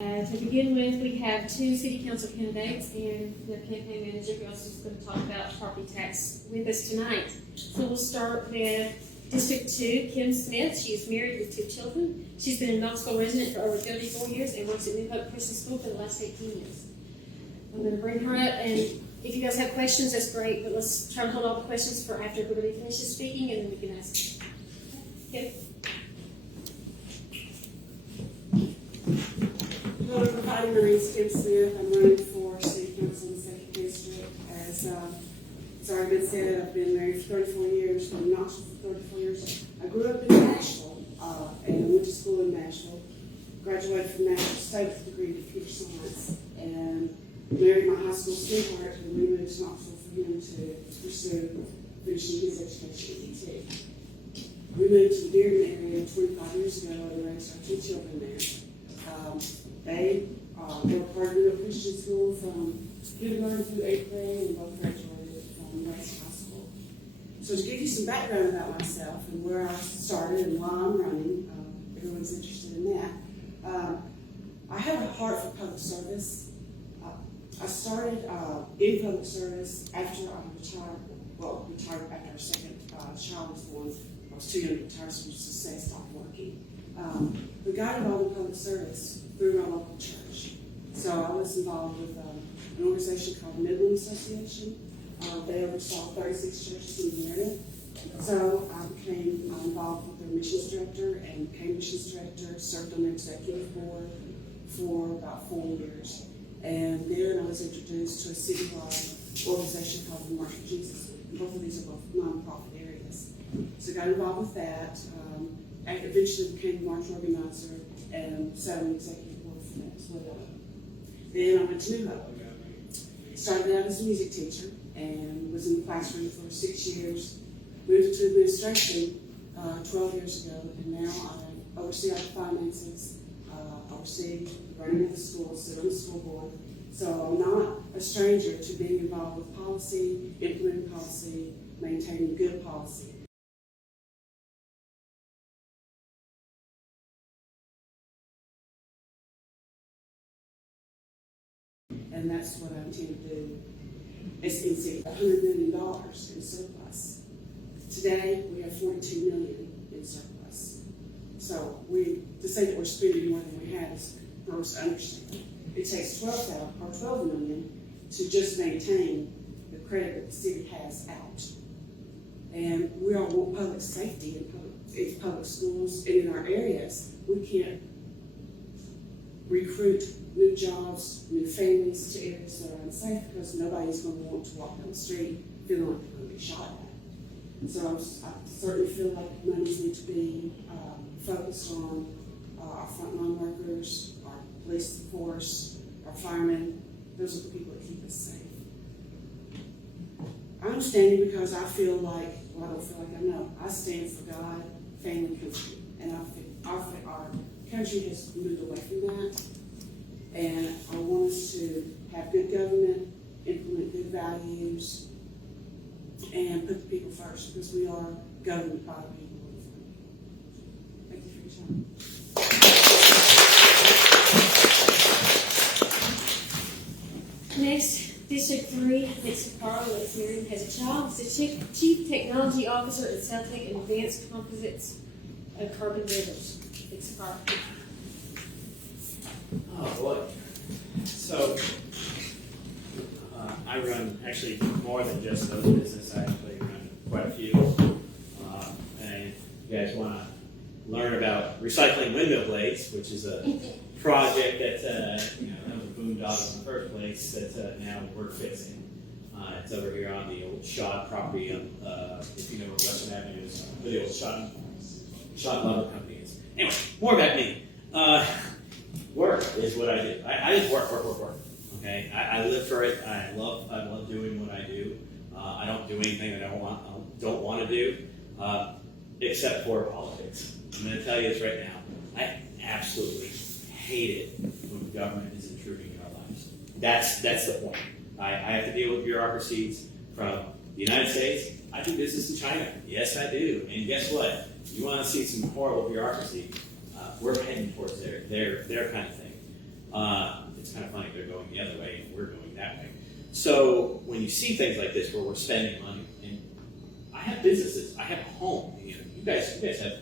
To begin with, we have two city council candidates and the campaign manager who also is going to talk about property tax with us tonight. So we'll start with District 2, Kim Smith. She is married with 2 children. She's been a Knoxville resident for over 34 years and works at New Hope Christian School for the last 18 years. I'm going to bring her up, and if you guys have questions, that's great, but let's try to hold all the questions for after everybody finishes speaking, and then we can ask. Kim? Hello, everybody. My name is Kim Smith. I'm running for City Council in the 2nd District. As it's already been said, I've been married for 34 years, been in Knoxville for 34 years. I grew up in Nashville and went to school in Nashville. Graduated from Nashville State with a degree in computer science and married my high school sweetheart, and we moved to Knoxville for him to pursue finishing his education at ET. We moved to the Dearden area 25 years ago and raised our 2 children there. They were part of the Christian school from kindergarten through 8th grade, and both graduated from West High School. So to give you some background about myself and where I started and why I'm running, everyone's interested in that. I have a heart for public service. I started in public service after I retired after our second child was born. I was too young to retire, so I just say stopped working. We got involved in public service through our local church. So I was involved with an organization called Midland Association. They oversaw 36 churches in the area. So I became involved with their missions director and became missions director, served on their executive board for about 4 years. And then I was introduced to a citywide organization called the March for Jesus. Both of these are both nonprofit areas. So I got involved with that. I eventually became the March organizer and sat on the executive board for that as well. Then I went to New Hope. Started out as a music teacher and was in the classroom for 6 years. Moved to administration 12 years ago, and now I oversee our finances, oversee the running of the school, sit on the school board. So I'm not a stranger to being involved with policy, implementing policy, maintaining good policy. And that's what I intend to do. It's in $100 million in surplus. Today, we have $42 million in surplus. So to say that we're spending more than we have is a gross understatement. It takes $12 million to just maintain the credit that the city has out. And we all want public safety in public schools and in our areas. We can't recruit new jobs, new families to areas that are unsafe because nobody's going to want to walk down the street feeling like they're going to be shot at. So I certainly feel like monies need to be focused on our frontline workers, our police force, our firemen. Those are the people that keep us safe. I'm standing because I feel like, well, I don't feel like I know. I stand for God, family, country, and I think our country has moved away from that. And I want us to have good government, implement good values, and put the people first because we are governed by the people. Thank you for your time. Next, District 3, Nick Ciparro is married and has a child. He's the Chief Technology Officer at Southwick and Advanced Composites of Carbon Rivers. Nick Ciparro. Oh boy. So, I run actually more than just those businesses. I actually run quite a few. And you guys want to learn about recycling windmill blades, which is a project that, that was a boondoggle in the first place that now we're fixing. It's over here on the old Shaw property, if you know where Western Avenue is, where the old Shaw Lumber Company is. Anyway, more about me. Work is what I do. I just work. Okay, I live for it. I love doing what I do. I don't do anything that I don't want to do, except for politics. I'm going to tell you this right now. I absolutely hate it when the government is intruding in our lives. That's the point. I have to deal with bureaucracies from the United States. I do business in China. Yes, I do. And guess what? You want to see some horrible bureaucracy? We're heading towards their kind of thing. they're going the other way and we're going that way. So when you see things like this where we're spending money, and I have businesses, I have a home, you guys have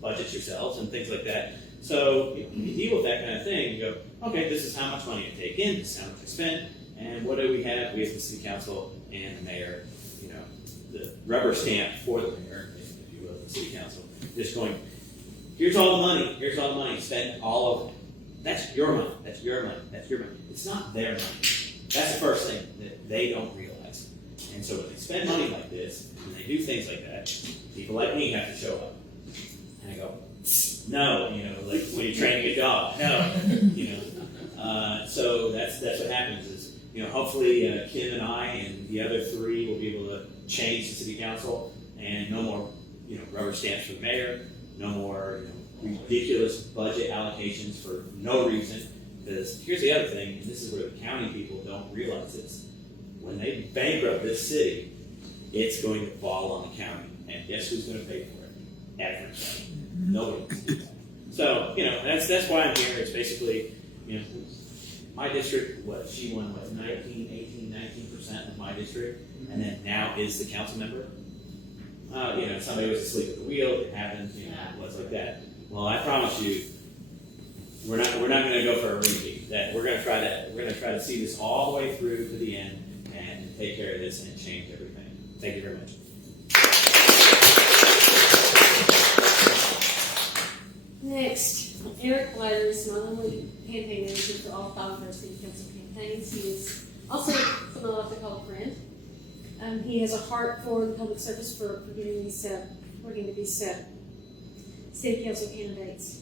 budgets yourselves and things like that. So you deal with that kind of thing. You go, okay, this is how much money I take in, this is how much I spend, and what do we have? We have the city council and the mayor, the rubber stamp for the mayor, if you will, the city council, just going, here's all the money, spend all of it. That's your money, that's your money, that's your money. It's not their money. That's the first thing that they don't realize. And so when they spend money like this, and they do things like that, people like me have to show up. And I go, no, like when you're training a dog, no, so that's what happens is, hopefully Kim and I and the other three will be able to change the city council, and no more, rubber stamps for the mayor, no more, ridiculous budget allocations for no reason. Because here's the other thing, and this is where the county people don't realize this: when they bankrupt this city, it's going to fall on the county, and guess who's going to pay for it? Everybody. Nobody can do that. So, that's why I'm here. It's basically, my district, she won 19% of my district, and then now is the council member. Somebody was asleep at the wheel, it happens, it was like that. Well, I promise you, we're not going to go for a repeat. That we're going to try that. We're going to try to see this all the way through to the end and take care of this and change everything. Thank you very much. Next, Erik Wiatr is not only campaign manager for all 5 of our city council campaigns, he is also something I like to call a friend. He has a heart for the public service for getting these city council candidates.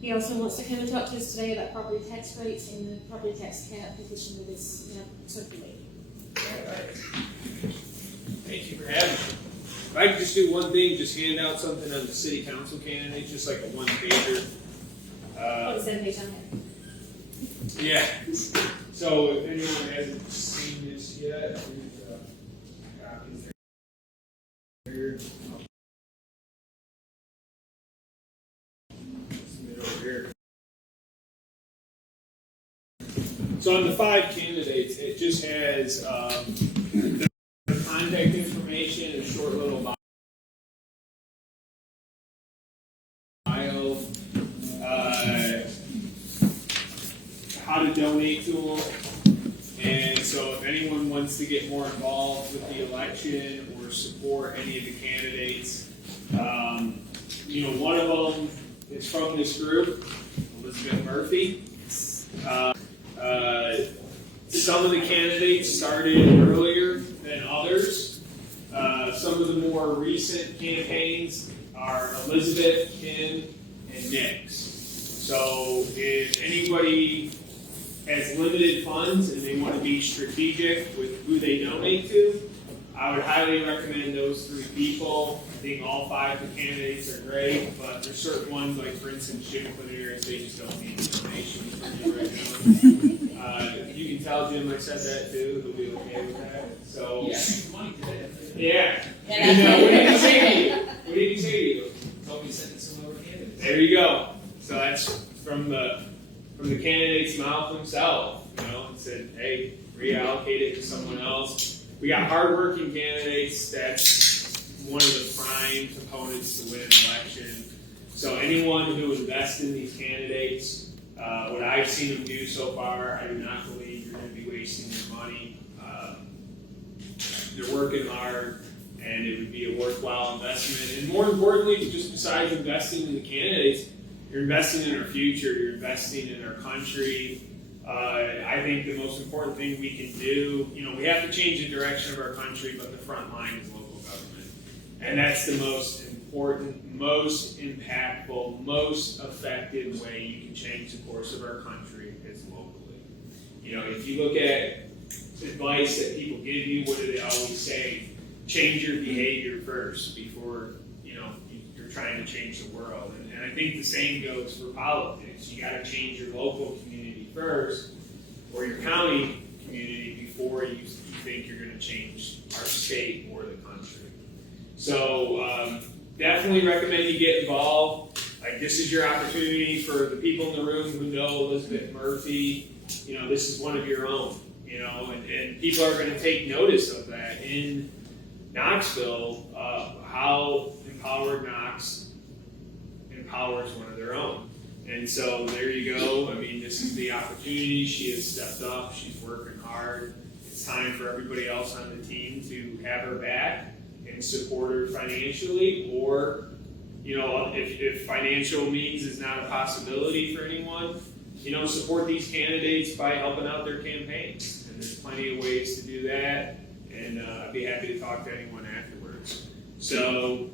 He also wants to come and talk to us today about property tax rates and the property tax cap petition that is now circulating. All right. Thank you for having me. If I could just do one thing, just hand out something on the city council candidates, just like a one-pager. What is that page on that? Yeah. So if anyone hasn't seen this yet, here's copies here. Over here. So on the 5 candidates, it just has their contact information, a short little bio, how to donate to them, and so if anyone wants to get more involved with the election or support any of the candidates, one of them is from this group, Elizabeth Murphy. Some of the candidates started earlier than others. Some of the more recent campaigns are Elizabeth, Kim, and Nick's. So if anybody has limited funds and they want to be strategic with who they donate to, I would highly recommend those 3 people. I think all 5 of the candidates are great, but there's certain ones, like for instance Jim Quinnears, they just don't need the donations from you right now. You can tell Jim I said that too, he'll be okay with that. So money today. Yeah. What did he say to you? What did he say to you? Told me to send it some over candidates. There you go. So that's from the candidate's mouth himself. And said, hey, reallocate it to someone else. We got hardworking candidates. That's one of the prime components to win an election. So anyone who invests in these candidates, what I've seen them do so far, I do not believe you're going to be wasting your money. They're working hard, and it would be a worthwhile investment. And more importantly, just besides investing in the candidates, you're investing in our future. You're investing in our country. I think the most important thing we can do, we have to change the direction of our country, but the front line is local government. And that's the most important, most impactful, most effective way you can change the course of our country is locally. If you look at advice that people give you, what do they always say? Change your behavior first before, you're trying to change the world. And I think the same goes for politics. You got to change your local community first, or your county community, before you think you're going to change our state or the country. So definitely recommend you get involved. This is your opportunity for the people in the room who know Elizabeth Murphy. this is one of your own, and people are going to take notice of that in Knoxville, how empowered Knox empowers one of their own. And so there you go. I mean, this is the opportunity. She has stepped up. She's working hard. It's time for everybody else on the team to have her back and support her financially, or, if financial means is not a possibility for anyone, support these candidates by helping out their campaigns. And there's plenty of ways to do that. And I'd be happy to talk to anyone afterwards. So,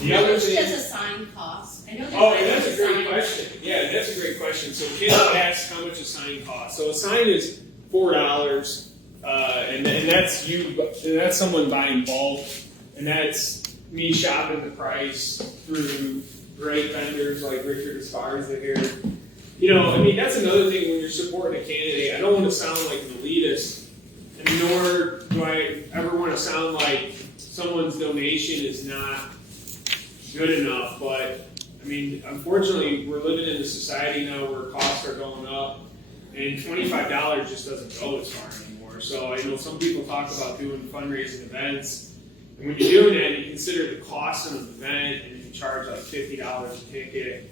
the How other much thing. does a sign cost? I know Oh, there's and that's a like great sign- question. Yeah, that's a great question. So Kim asked how much a sign costs. So a sign is $4, and that's someone buying bulk, and that's me shopping the price through great vendors like Richard Esparza here. That's another thing when you're supporting a candidate. I don't want to sound like an elitist, and nor do I ever want to sound like someone's donation is not good enough, but unfortunately, we're living in a society now where costs are going up, and $25 just doesn't go as far anymore. So I know some people talk about doing fundraising events, and when you're doing that, you consider the cost of an event, and you charge like $50 a ticket.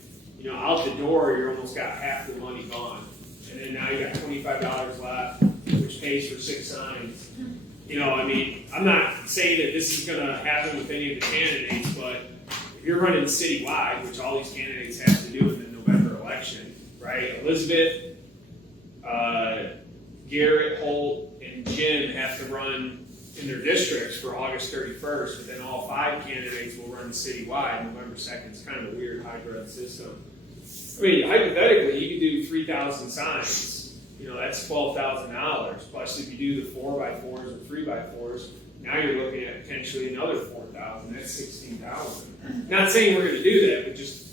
Out the door, you're almost got half the money gone, and then now you got $25 left, which pays for 6 signs. I'm not saying that this is going to happen with any of the candidates, but if you're running citywide, which all these candidates have to do in the November election, right? Elizabeth, Garrett, Holt, and Jim have to run in their districts for August 31st, but then all 5 candidates will run citywide. November 2nd is kind of a weird hybrid system. Hypothetically, you could do 3,000 signs. That's $12,000. Plus, if you do the 4x4s and 3x4s, now you're looking at potentially another 4,000. That's 16,000. Not saying we're going to do that, but just.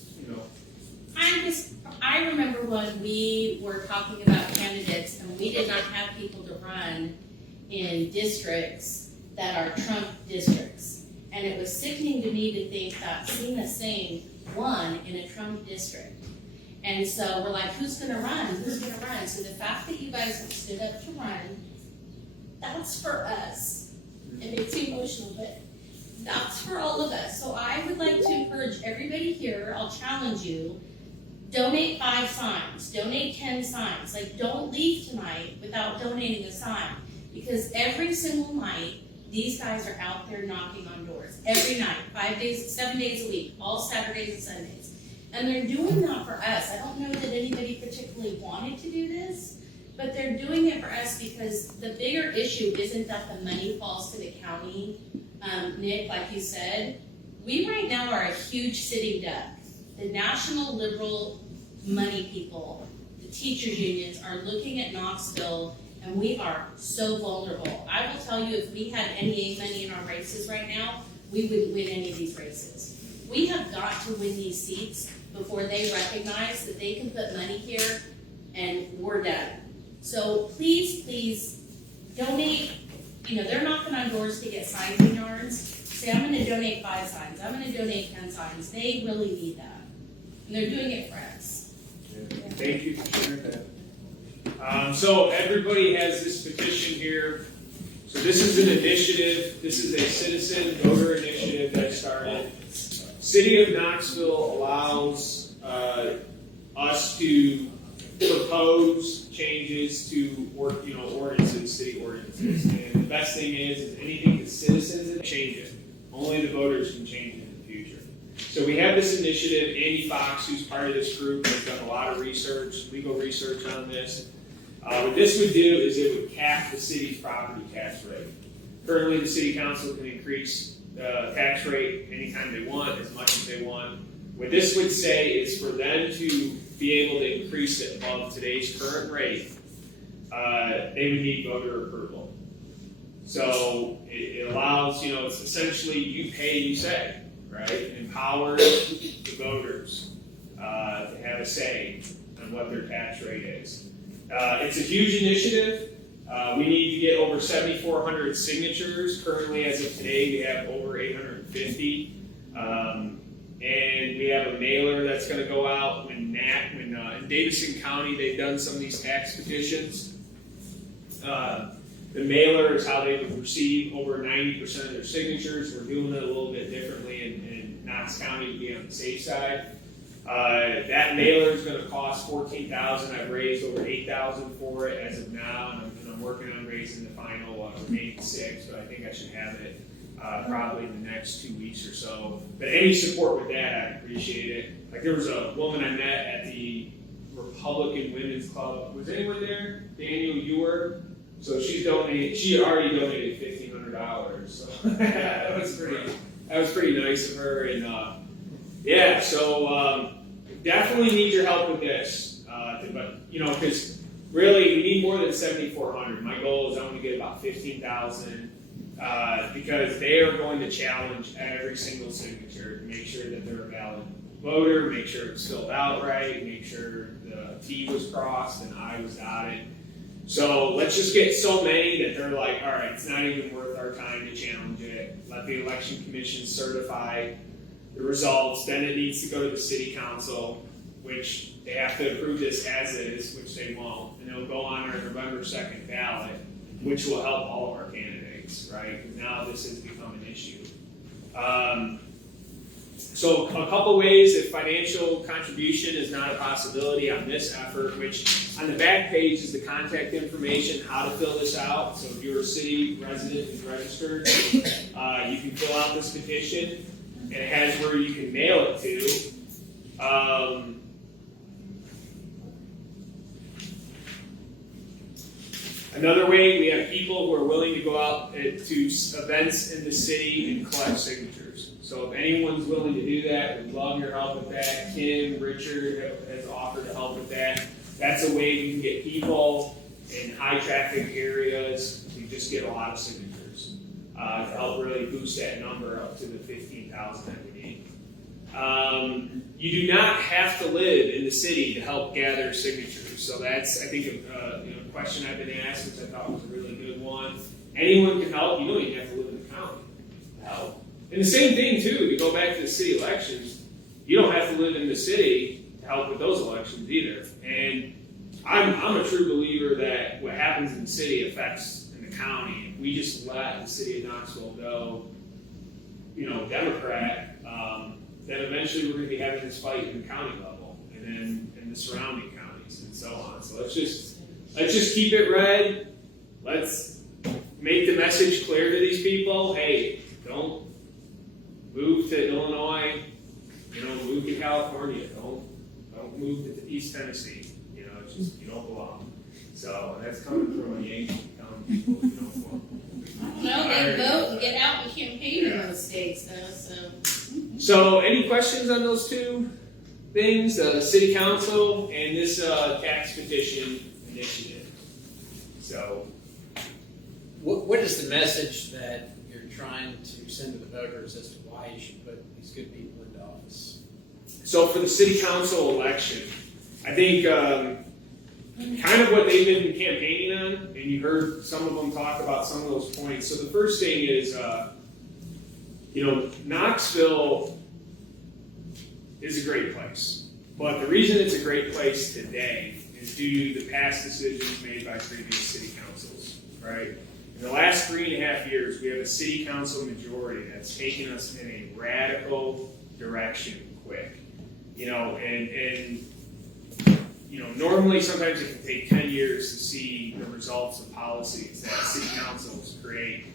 I remember when we were talking about candidates and we did not have people to run in districts that are Trump districts. And it was sickening to me to think that Cena Singh won in a Trump district. And so we're like, who's going to run? Who's going to run? So the fact that you guys have stood up to run, that's for us. It makes me emotional, but that's for all of us. So I would like to encourage everybody here, I'll challenge you, donate 5 signs, donate 10 signs. Don't leave tonight without donating a sign. Because every single night, these guys are out there knocking on doors. Every night, 5 days, 7 days a week, all Saturdays and Sundays. And they're doing that for us. I don't know that anybody particularly wanted to do this, but they're doing it for us because the bigger issue isn't that the money falls to the county. Nick, like you said, we right now are a huge sitting duck. The national liberal money people, the teachers unions are looking at Knoxville, and we are so vulnerable. I will tell you, if we had NEA money in our races right now, we wouldn't win any of these races. We have got to win these seats before they recognize that they can put money here and we're done. So please donate. They're knocking on doors to get signs and yards. Say, I'm going to donate 5 signs. I'm going to donate 10 signs. They really need that. And they're doing it for us. Thank you for sharing that. So everybody has this petition here. So this is an initiative. This is a citizen voter initiative that started. City of Knoxville allows us to propose changes to ordinances, city ordinances. And the best thing is anything that citizens can change it. Only the voters can change it in the future. So we have this initiative. Andy Fox, who's part of this group, has done a lot of research, legal research on this. What this would do is it would cap the city's property tax rate. Currently, the city council can increase the tax rate anytime they want, as much as they want. What this would say is for them to be able to increase it above today's current rate, they would need voter approval. So it allows, it's essentially you pay, you say, right? It empowers the voters to have a say on what their tax rate is. It's a huge initiative. We need to get over 7,400 signatures. Currently, as of today, we have over 850. and we have a mailer that's going to go out when in Davidson County they've done some of these tax petitions. The mailer is how they would receive over 90% of their signatures. We're doing it a little bit differently in Knox County to be on the safe side. That mailer is going to cost $14,000. I've raised over $8,000 for it as of now, and I'm working on raising the final remaining $6,000, but I think I should have it probably in the next 2 weeks or so. But any support with that, I appreciate it. Like there was a woman I met at the Republican Women's Club. Was anyone there? Daniel Ewer. So she already donated $1,500. So that was pretty nice of her. And so definitely need your help with this. But because really we need more than 7,400. My goal is I want to get about 15,000 because they are going to challenge every single signature to make sure that they're a valid voter, make sure it's filled out right, make sure the T was crossed and I was dotted. So let's just get so many that they're like, all right, it's not even worth our time to challenge it. Let the election commission certify the results. Then it needs to go to the city council, which they have to approve this as is, which they won't. And it'll go on our November 2nd ballot, which will help all of our candidates, right? Because now this has become an issue. So a couple ways if financial contribution is not a possibility on this effort, which on the back page is the contact information, how to fill this out. So if you're a city resident who's registered, you can fill out this petition, and it has where you can mail it to. Another way, we have people who are willing to go out to events in the city and collect signatures. So if anyone's willing to do that, we'd love your help with that. Kim, Richard has offered to help with that. That's a way we can get people in high traffic areas to just get a lot of signatures to help really boost that number up to the 15,000 that we need. You do not have to live in the city to help gather signatures. So that's, I think, a question I've been asked, which I thought was a really good one. Anyone can help. You don't even have to live in the county to help. And the same thing, too, to go back to the city elections, you don't have to live in the city to help with those elections either. And I'm a true believer that what happens in the city affects in the county. If we just let the city of Knoxville go, Democrat, then eventually we're going to be having this fight in the county level and then in the surrounding counties and so on. So let's just keep it red. Let's make the message clear to these people. Hey, don't move to Illinois. Move to California. Don't move to East Tennessee. It's just you don't belong. So that's coming from a Yankee County people who don't belong. Well, they vote and get out and campaign in those states, though. So any questions on those two things? The city council and this tax petition initiative. So, What is the message that you're trying to send to the voters as to why you should put these good people into office? So for the city council election, I think kind of what they've been campaigning on, and you heard some of them talk about some of those points. So the first thing is, Knoxville is a great place. But the reason it's a great place today is due to the past decisions made by previous city councils, right? In the last 3.5 years, we have a city council majority that's taken us in a radical direction quick. Normally sometimes it can take 10 years to see the results of policies that city councils create.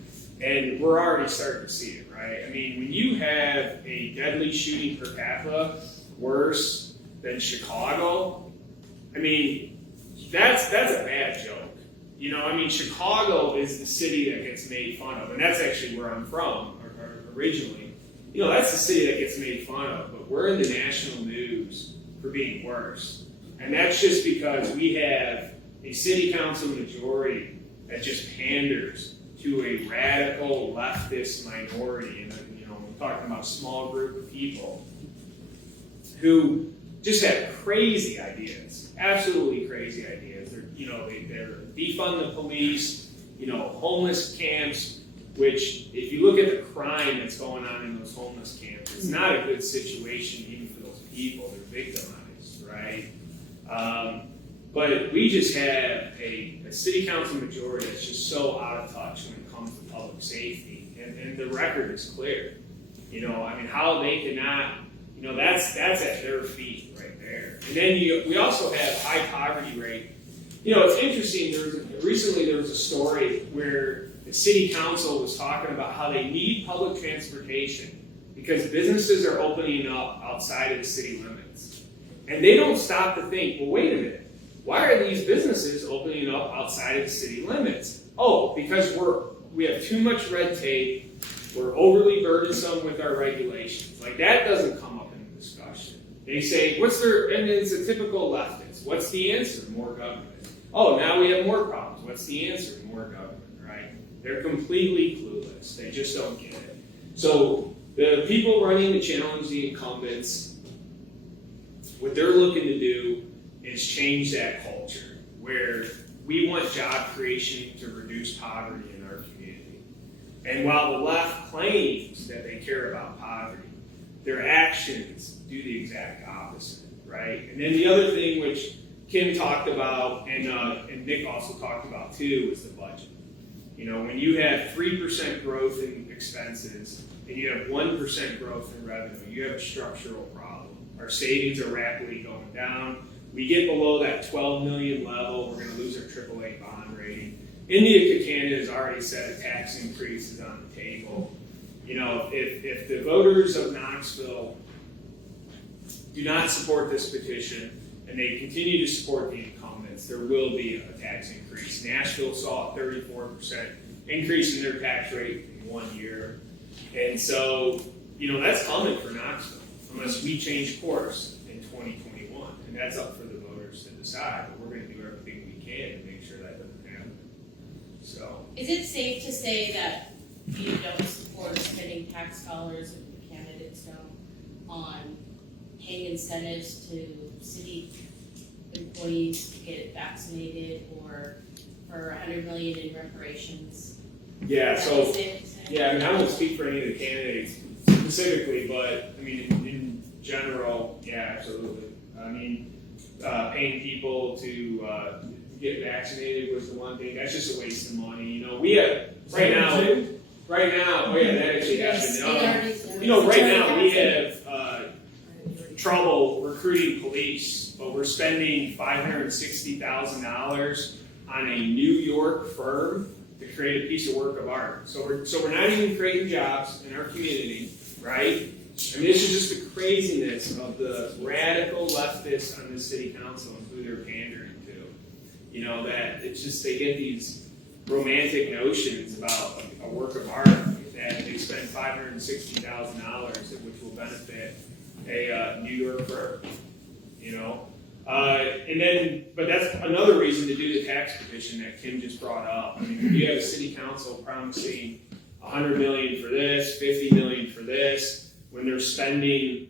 And we're already starting to see it, right? I mean, when you have a deadly shooting per capita worse than Chicago, I mean, that's a bad joke. Chicago is the city that gets made fun of, and that's actually where I'm from originally. That's the city that gets made fun of, but we're in the national news for being worse. And that's just because we have a city council majority that just panders to a radical leftist minority, and we're talking about a small group of people who just have crazy ideas, absolutely crazy ideas. They're defund the police, homeless camps, which if you look at the crime that's going on in those homeless camps, it's not a good situation even for those people. They're victimized, right? But we just have a city council majority that's just so out of touch when it comes to public safety, and the record is clear. I mean, how they cannot, that's at their feet right there. And then we also have high poverty rate. It's interesting. Recently there was a story where the city council was talking about how they need public transportation because businesses are opening up outside of the city limits, and they don't stop to think, well, wait a minute. Why are these businesses opening up outside of the city limits? Oh, because we have too much red tape. We're overly burdensome with our regulations. Like, that doesn't come up in the discussion. They say, and it's a typical leftist. What's the answer? More government. Oh, now we have more problems. What's the answer? More government, right? They're completely clueless. They just don't get it. So the people running to challenge the incumbents, what they're looking to do is change that culture where we want job creation to reduce poverty in our community. And while the left claims that they care about poverty, their actions do the exact opposite, right? And then the other thing which Kim talked about and Nick also talked about too is the budget. When you have 3% growth in expenses and you have 1% growth in revenue, you have a structural problem. Our savings are rapidly going down. We get below that 12 million level, we're going to lose our AAA bond rating. India Canada has already said a tax increase is on the table. If the voters of Knoxville do not support this petition and they continue to support the incumbents, there will be a tax increase. Nashville saw a 34% increase in their tax rate in 1 year. And so, that's coming for Knoxville unless we change course in 2021. And that's up for the voters to decide, but we're going to do everything we can to make sure that doesn't happen. So, Is it safe to say that you don't support spending tax dollars, if the candidates don't, on paying incentives to city employees to get vaccinated or for $100 million in reparations? yeah, Is that so, safe to say? yeah, I won't speak for any of the candidates specifically, but, in general, yeah, absolutely. Paying people to get vaccinated was the one thing. That's just a waste of money. We have, right now, oh yeah, that actually happened. Right now we have trouble recruiting police, but we're spending $560,000 on a New York firm to create a piece of work of art. So we're not even creating jobs in our community, right? This is just the craziness of the radical leftists on the city council and who they're pandering to. That it's just they get these romantic notions about a work of art that they spend $560,000, which will benefit a New York firm. But that's another reason to do the tax petition that Kim just brought up. If you have a city council promising $100 million for this, $50 million for this, when they're spending,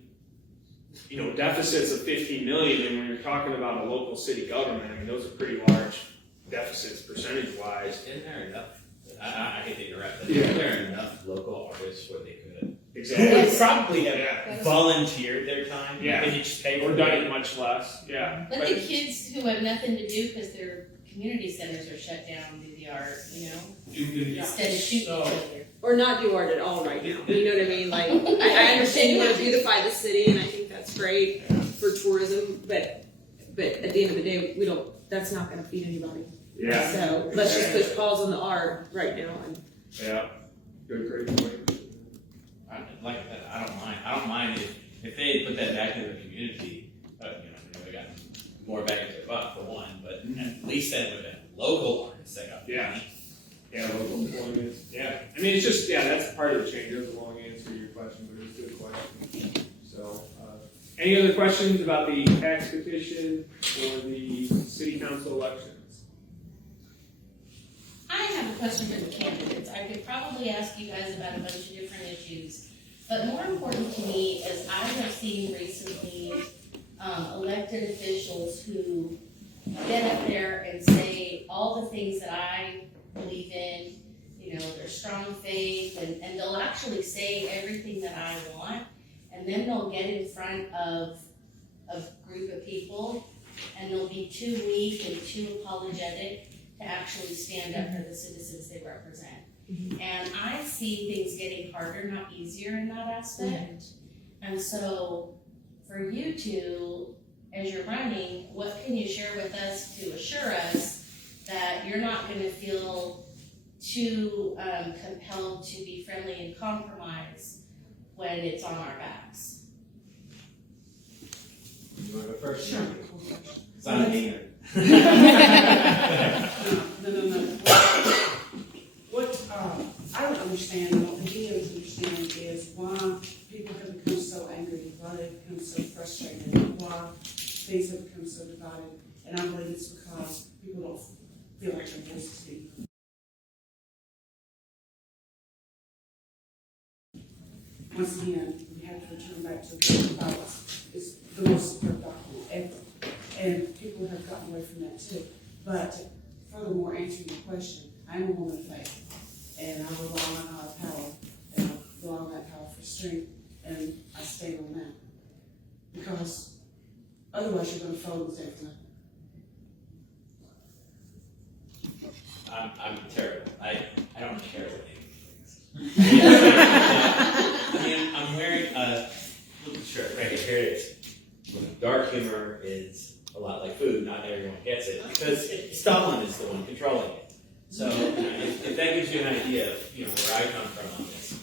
deficits of $50 million, and when you're talking about a local city government, those are pretty large deficits percentage-wise. Isn't there enough? I hate to interrupt, but isn't there enough local artists where they could? Exactly. They would probably have volunteered their time. Yeah. And each pay Or done it much less. Yeah. Let the kids who have nothing to do because their community centers are shut down do the art, instead of shooting each other. Or not do art at all right now. You know what I mean? Like, I understand you want to beautify the city, and I think that's great for tourism, but at the end of the day, that's not going to feed anybody. Yeah. So let's just push pause on the art right now. Yeah. Great point. I don't mind if they put that back in their community. They got more bang for their buck for one, but at least then with a local artist that got Yeah. Yeah, local employment. Yeah. It's just, that's part of the change. There's a long answer to your question, but it's a good question. So, any other questions about the tax petition or the city council elections? I have a question for the candidates. I could probably ask you guys about a bunch of different issues, but more important to me is I have seen recently elected officials who get up there and say all the things that I believe in, they're strong faith, and they'll actually say everything that I want, and then they'll get in front of a group of people, and they'll be too weak and too apologetic to actually stand up for the citizens they represent. And I see things getting harder, not easier in that aspect. And so for you two, as you're running, what can you share with us to assure us that you're not going to feel too compelled to be friendly and compromise when it's on our backs? You want to go first? Sure. It's on me. No. What I don't understand, I don't think any of us understand, is why people have become so angry, why they've become so frustrated, why things have become so divided. And I believe it's because people don't feel like their voice is being heard. Once again, we have to return back to the violence. It's the most superb document ever. And people have gotten away from that too. But furthermore, answering your question, I am a woman of faith. And I rely on my higher power. And I rely on that power for strength. And I stand on that. Because otherwise you're going to fold and stand for nothing. I'm terrible. I don't care what anyone thinks. I mean, I'm wearing a shirt right here. Here it is. Dark humor is a lot like food. Not everyone gets it because Stalin is the one controlling it. So if that gives you an idea of where I come from on this,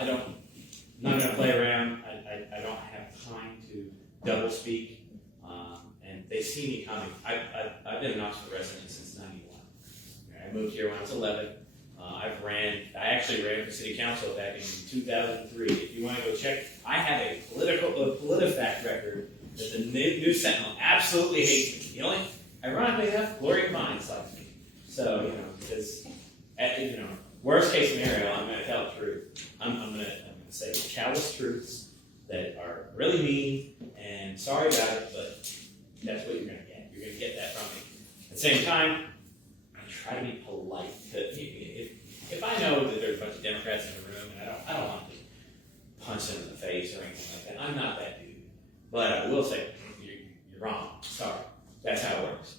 I'm not going to play around. I don't have time to double speak, and they see me coming. I've been a Knoxville resident since '91. I moved here when I was 11. I actually ran for city council back in 2003. If you want to go check, I have a PolitiFact record that the News Sentinel absolutely hates me. Ironically enough, Gloria Vines likes me. So, because, worst case scenario, I'm going to tell the truth. I'm going to say callous truths that are really mean, and sorry about it, but that's what you're going to get. You're going to get that from me. At the same time, I try to be polite. If I know that there's a bunch of Democrats in the room, and I don't want to punch them in the face or anything like that. I'm not that dude. But I will say, you're wrong. Sorry. That's how it works.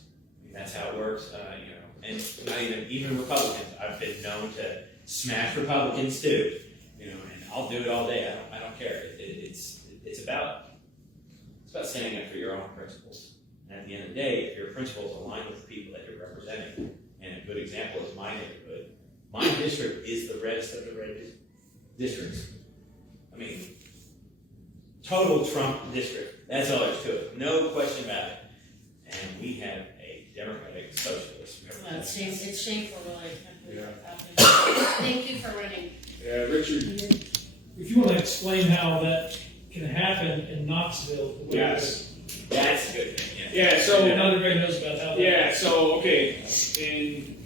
That's how it works. And not even Republicans. I've been known to smash Republicans too. And I'll do it all day. I don't care. It's about standing up for your own principles. And at the end of the day, if your principles align with the people that you're representing, and a good example is my neighborhood. My district is the reddest of the red districts. I mean, total Trump district. That's all there's to it. No question about it. And we have a Democratic Socialist. Well, it's shameful, really. Yeah. Thank you for running. Yeah, Richard. If you want to explain how that can happen in Knoxville. Yes. That's a good thing. Yeah, so not everybody knows about how that. Yeah, so okay, in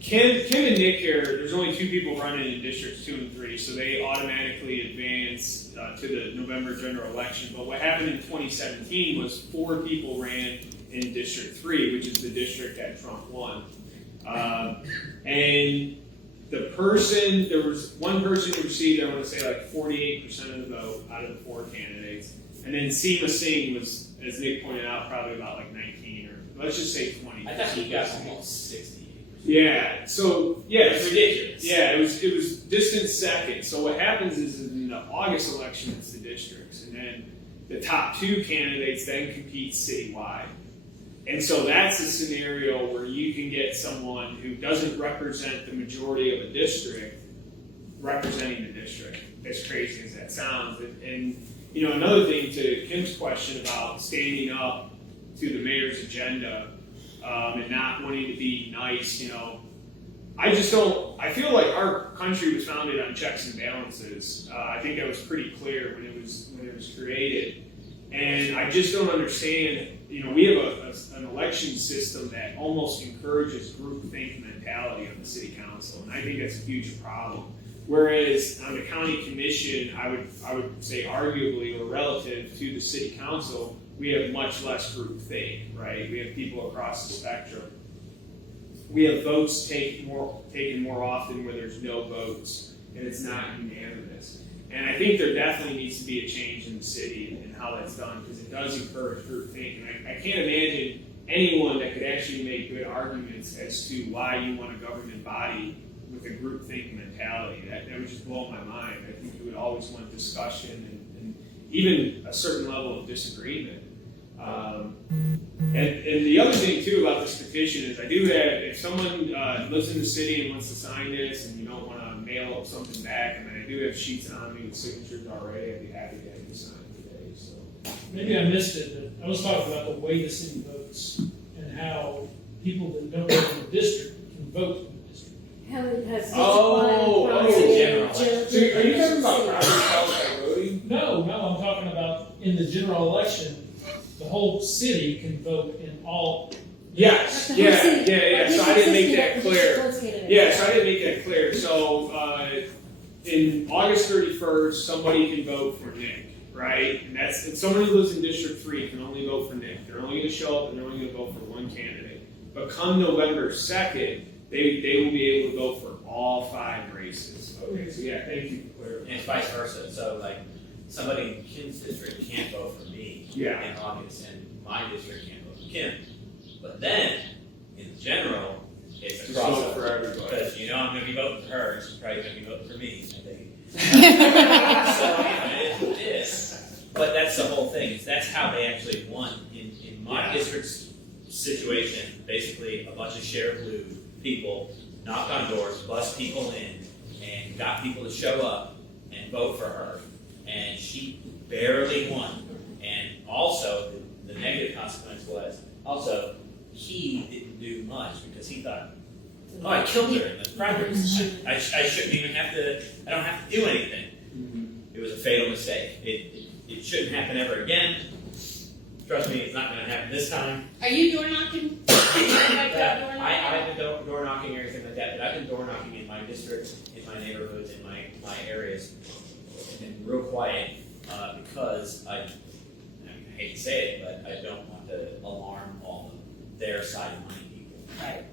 Kim and Nick here, there's only 2 people running in districts 2 and 3, so they automatically advance to the November general election. But what happened in 2017 was 4 people ran in District 3, which is the district that Trump won. And there was one person who received, I want to say, like 48% of the vote out of the 4 candidates. And then Seema Singh was, as Nick pointed out, probably about like 19 or let's just say 20. I thought he got almost 60. Yeah, so yeah, It's ridiculous. Yeah, it was distant second. So what happens is in the August election, it's the districts, and then the top 2 candidates then compete citywide. And so that's a scenario where you can get someone who doesn't represent the majority of a district representing the district. As crazy as that sounds, and another thing to Kim's question about standing up to the mayor's agenda. And not wanting to be nice, I feel like our country was founded on checks and balances. I think that was pretty clear when it was created. And I just don't understand, we have an election system that almost encourages groupthink mentality on the city council. And I think that's a huge problem. Whereas on the county commission, I would say arguably or relative to the city council, we have much less groupthink, right? We have people across the spectrum. we have votes taken more often where there's no votes and it's not unanimous. And I think there definitely needs to be a change in the city and how that's done, because it does encourage groupthink. And I can't imagine anyone that could actually make good arguments as to why you want a government body with a groupthink mentality. That would just blow my mind. I think you would always want discussion and even a certain level of disagreement. And the other thing too about this petition is I do have, if someone lives in the city and wants to sign this and you don't want to mail up something back, and I do have sheets on me with signatures already, I'd be happy to have you sign today. So Maybe I missed it, but I was talking about the way the city votes and how people that don't live in the district can vote in the district. How it has. general. So are you talking about private qualified voting? No, I'm talking about in the general election, the whole city can vote in all. Yes, yeah. So I didn't make that clear. Yeah, so I didn't make that clear. So in August 31st, somebody can vote for Nick, right? And someone who lives in District 3 can only vote for Nick. They're only going to show up and they're only going to vote for one candidate. But come November 2nd, they will be able to vote for all 5 races. Okay, so yeah, thank you for clarifying. And it's vice versa. So like somebody in Kim's district can't vote for me in August, and my district can't vote for Kim. But then, in general, it's a Just vote crossover. for everybody. Because you know I'm going to be voting for her, and she's probably going to be voting for me, I think. So it is what it is. But that's the whole thing. Is that's how they actually won. In my district's situation, basically a bunch of share blue people knocked on doors, bussed people in, and got people to show up and vote for her. And she barely won. And also, the negative consequence was, also, he didn't do much because he thought, oh, I killed her in the primaries. I shouldn't even have to, I don't have to do anything. It was a fatal mistake. It shouldn't happen ever again. Trust me, it's not going to happen this time. Are you door knocking? I haven't been door knocking or anything like that, but I've been door knocking in my districts, in my neighborhoods, in my areas, and real quiet because I hate to say it, but I don't want to alarm all of their side of money people. Right.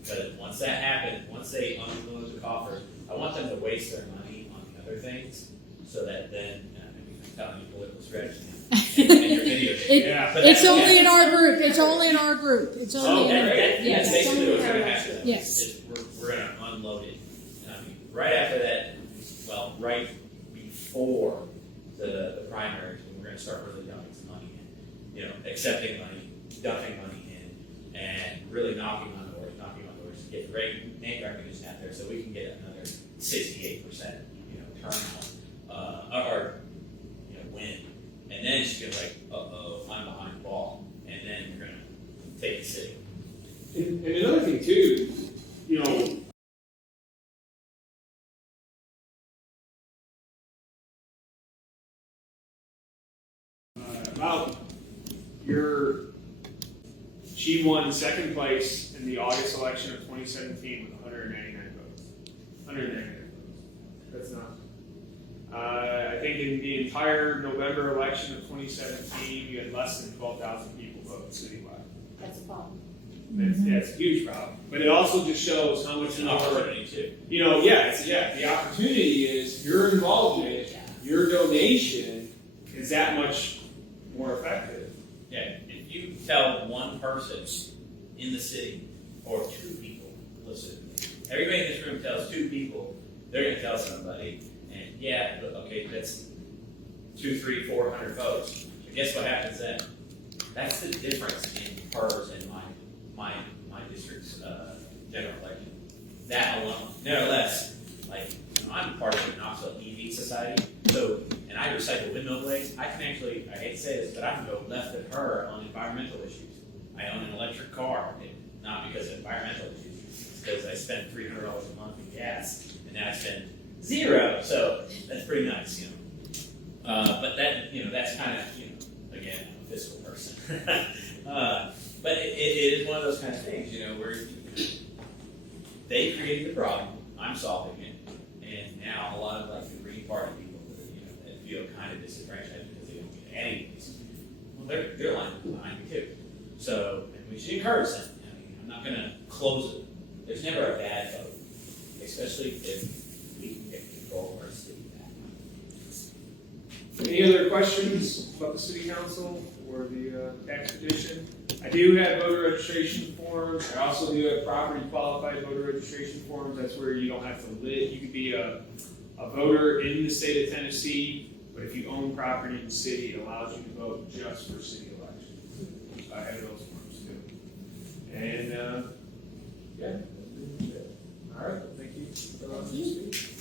Because once that happens, once they unload the coffers, I want them to waste their money on the other things, so that then, I'm telling you political strategy now. And your video game. It's only in our group. It's only in our group. It's only in our group. That's Yes. basically what's going to happen. Yes. We're going to unload it. And I mean, right after that, well, right before the primaries, we're going to start really dumping some money in. You know, accepting money, dumping money in, and really knocking on doors, get the right name recognition out there so we can get another 68%, turnout, or win. And then she's gonna be like, I'm behind the ball, and then we're gonna take the city. And another thing too, about she won second place in the August election of 2017 with 199 votes. 199 votes. That's not. I think in the entire November election of 2017, you had less than 12,000 people vote citywide. That's a problem. It's a huge problem. But it also just shows how much It's an more, opportunity too. the opportunity is you're involved in it, your donation is that much more effective. Yeah, if you tell one person in the city, or 2 people, listen, everybody in this room tells 2 people, they're going to tell somebody, and okay, that's 200, 300, 400 votes. But guess what happens then? That's the difference in hers and my district's general election. That alone. Nevertheless, I'm part of the Knoxville EV Society, and I recycle windmill blades. I can actually, I hate to say this, but I can go left of her on environmental issues. I own an electric car, not because of environmental issues, it's because I spend $300 a month in gas, and now I spend 0, so that's pretty nice, But that's kind of, again, I'm a fiscal person. But it is one of those kind of things, where they created the problem, I'm solving it, and now a lot of the Green Party people that feel kind of disenfranchised because they don't get any of these, well, they're lying behind me too. So we should encourage them. I'm not not gonna close it. There's never a bad vote, especially if we can get control of our city back. Any other questions about the city council or the tax petition? I do have voter registration forms. I also do have property qualified voter registration forms. That's where you don't have to live. You could be a voter in the state of Tennessee, but if you own property in the city, it allows you to vote just for city elections. So I have those forms too. And yeah. All right. Thank you for allowing me to speak.